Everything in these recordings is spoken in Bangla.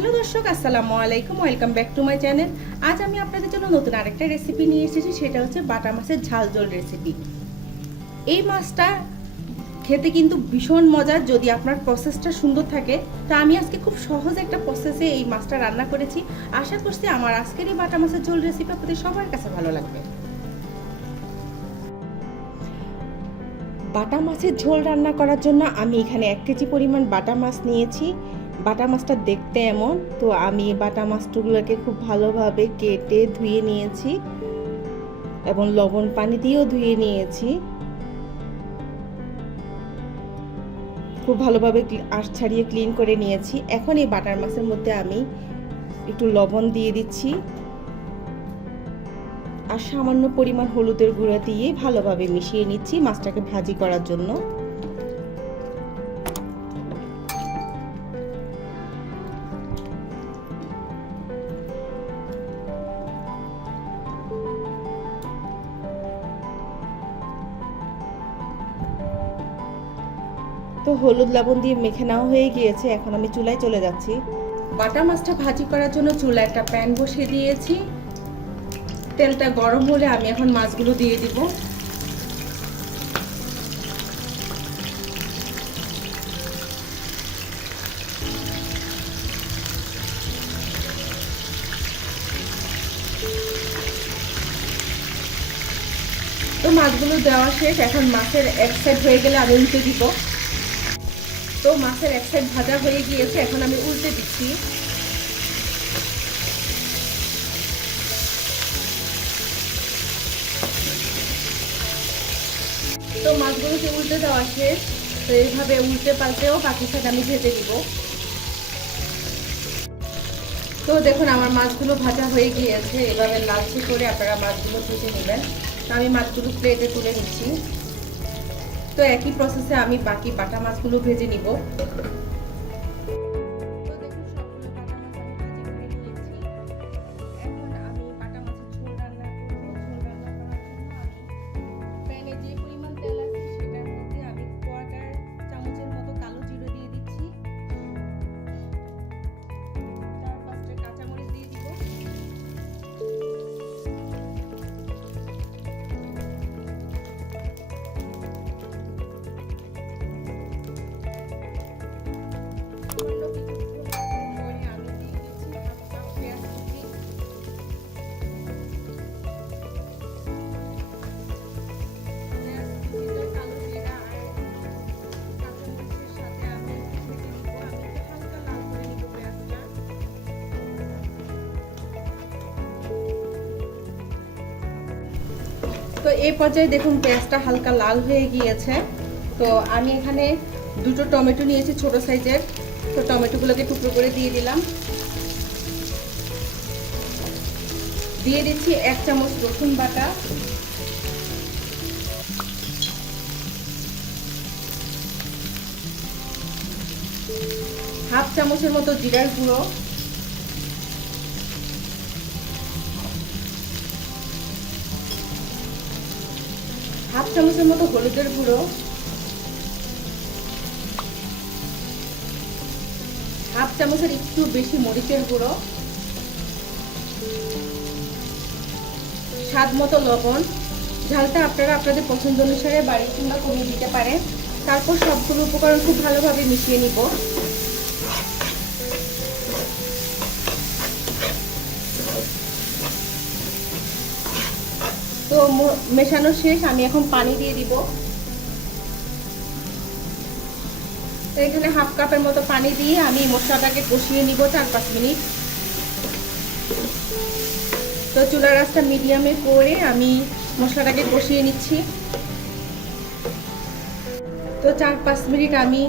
হ্যালো দর্শক, আসসালামু আলাইকুম, welcome back to my channel. আজ আমি আপনাদের জন্য নতুন আরেকটা রেসিপি নিয়ে এসেছি, সেটা হচ্ছে বাটা মাছের ঝাল ঝোল রেসিপি। এই মাছটা খেতে কিন্তু ভীষণ মজার যদি আপনার প্রসেসটা সুন্দর থাকে। তো আমি আজকে খুব সহজ একটা প্রসেসে এই মাছটা রান্না করেছি। আশা করছি আমার আজকের এই বাটা মাছের ঝোল রেসিপি আপনাদের সবার কাছে ভালো লাগবে। বাটা মাছের ঝোল রান্না করার জন্য আমি এখানে 1 কেজি পরিমাণ বাটা মাছ নিয়েছি। বাটা মাছটা দেখতে এমন, তো আমি বাটা মাছগুলোকে খুব ভালোভাবে কেটে ধুয়ে নিয়েছি এবং লবণ পানি দিয়েও ধুয়ে নিয়েছি। খুব ভালোভাবে আঁশ ছাড়িয়ে ক্লিন করে নিয়েছি। এখন এই বাটার মাছের মধ্যে আমি একটু লবণ দিয়ে দিচ্ছি আর সামান্য পরিমাণ হলুদের গুঁড়া দিয়ে ভালোভাবে মিশিয়ে নিচ্ছি মাছটাকে ভাজি করার জন্য। তো হলুদ লবণ দিয়ে মেখে নেওয়া হয়ে গিয়েছে, এখন আমি চুলায় চলে যাচ্ছি। বাটা মাছটা ভাজি করার জন্য চুলায় একটা প্যান বসিয়ে দিয়েছি। তেলটা গরম হলে আমি এখন মাছগুলো দিয়ে দিব। তো মাছগুলো দেওয়া শেষ, এখন মাছের এক সাইড হয়ে গেলে আমি উল্টে দিব। তো মাছের এক সাইড ভাজা হয়ে গিয়েছে, এখন আমি উল্টে দিচ্ছি। তো মাছগুলোকে উল্টে দেওয়া শেষ। তো এইভাবে উল্টে পাল্টেও বাকি সাইড আমি ভেজে দিব। তো দেখুন আমার মাছগুলো ভাজা হয়ে গিয়েছে। এভাবে লালচে করে আপনারা মাছগুলো ভেজে নেবেন। তো আমি মাছগুলো প্লেটে তুলে নিচ্ছি। তো একই প্রসেসে আমি বাকি বাটা মাছগুলো ভেজে নিব। তো এই পর্যায়ে দেখুন পেঁয়াজটা হালকা লাল হয়ে গিয়েছে। তো আমি এখানে দুটো টমেটো নিয়েছি ছোট সাইজের। তো টমেটোগুলোকে টুকরো করে দিয়ে দিলাম। দিয়ে দিচ্ছি 1 চামচ রসুন বাটা, হাফ চামচের মতো জিরার গুঁড়ো, হাফ চামচের মতো হলুদের গুঁড়ো, হাফ চামচের একটু বেশি মরিচের গুঁড়ো, স্বাদ মতো লবণ। ঝালটা আপনারা আপনাদের পছন্দ অনুসারে বাড়িয়ে কিংবা কমিয়ে দিতে পারেন। তারপর সবগুলো উপকরণ খুব ভালোভাবে মিশিয়ে নিব। তো মেশানো শেষ, আমি এখন পানি দিয়ে দিব। তো এখানে হাফ কাপের মতো পানি দিয়ে আমি মশলাটাকে কষিয়ে নিব 4-5 মিনিট। তো চুলার আঁচটা মিডিয়ামে করে আমি মশলাটাকে কষিয়ে নিচ্ছি। তো 4-5 মিনিট আমি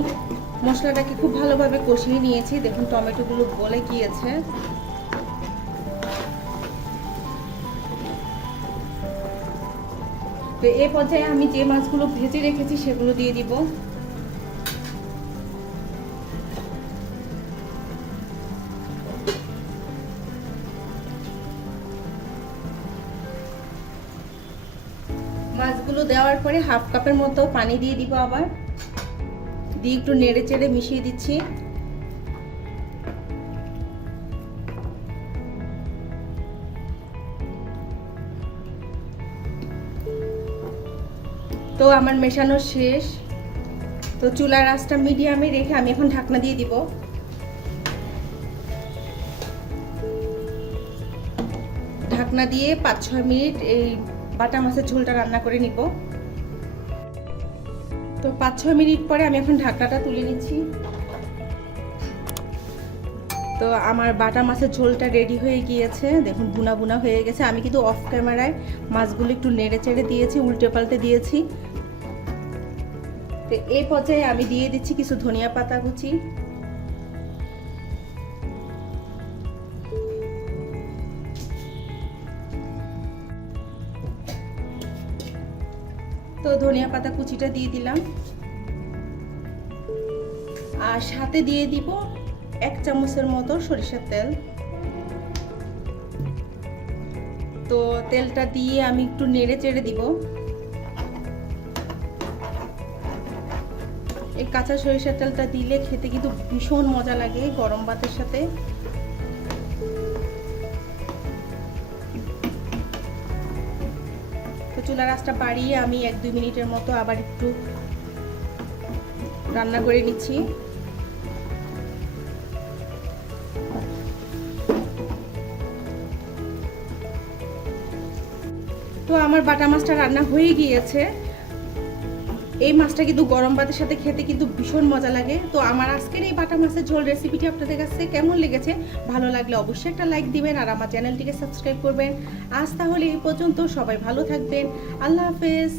মশলাটাকে খুব ভালোভাবে কষিয়ে নিয়েছি। দেখুন টমেটোগুলো গলে গিয়েছে। তো এই পর্যায়ে আমি যে মাছগুলো ভেজে রেখেছি সেগুলো দিয়ে দিব। মাছগুলো দেওয়ার পরে হাফ কাপের মতো পানি দিয়ে দিব। আবার দিয়ে একটু নেড়ে চেড়ে মিশিয়ে দিচ্ছি। তো আমার মেশানো শেষ। তো চুলার আঁচটা মিডিয়ামে রেখে আমি এখন ঢাকনা দিয়ে দিব। ঢাকনা দিয়ে 5-6 মিনিট এই বাটা মাছের ঝোলটা রান্না করে নিব। তো 5-6 মিনিট পরে আমি এখন ঢাকনাটা তুলে নিচ্ছি। তো আমার বাটা মাছের ঝোলটা রেডি হয়ে গিয়েছে, দেখুন বুনা বুনা হয়ে গেছে। আমি কিন্তু অফ ক্যামেরায় মাছগুলো একটু নেড়ে চেড়ে দিয়েছি, উল্টে পাল্টে দিয়েছি। তো এই পর্যায়ে আমি দিয়ে দিচ্ছি কিছু ধনিয়া পাতা কুচি। তো ধনিয়া পাতা কুচিটা দিয়ে দিলাম, আর সাথে দিয়ে দিব 1 চামচের মতো সরিষার তেল। তো তেলটা দিয়ে আমি একটু নেড়ে চেড়ে দিব। এই কাঁচা সরিষার তেলটা দিলে খেতে কিন্তু ভীষণ মজা লাগে গরম ভাতের সাথে। তো চুলার আঁচটা বাড়িয়ে আমি 1-2 মিনিটের মতো আবার একটু রান্না করে নিচ্ছি। তো আমার বাটা মাছটা রান্না হয়ে গিয়েছে। এই মাছটা কিন্তু গরম ভাতের সাথে খেতে কিন্তু ভীষণ মজা লাগে। তো আমার আজকের এই বাটা মাছের ঝোল রেসিপিটি আপনাদের কাছে কেমন লেগেছে, ভালো লাগলে অবশ্যই একটা লাইক দিবেন আর আমার চ্যানেলটিকে সাবস্ক্রাইব করবেন। আজ তাহলে এই পর্যন্ত, সবাই ভালো থাকবেন। আল্লাহ হাফেজ।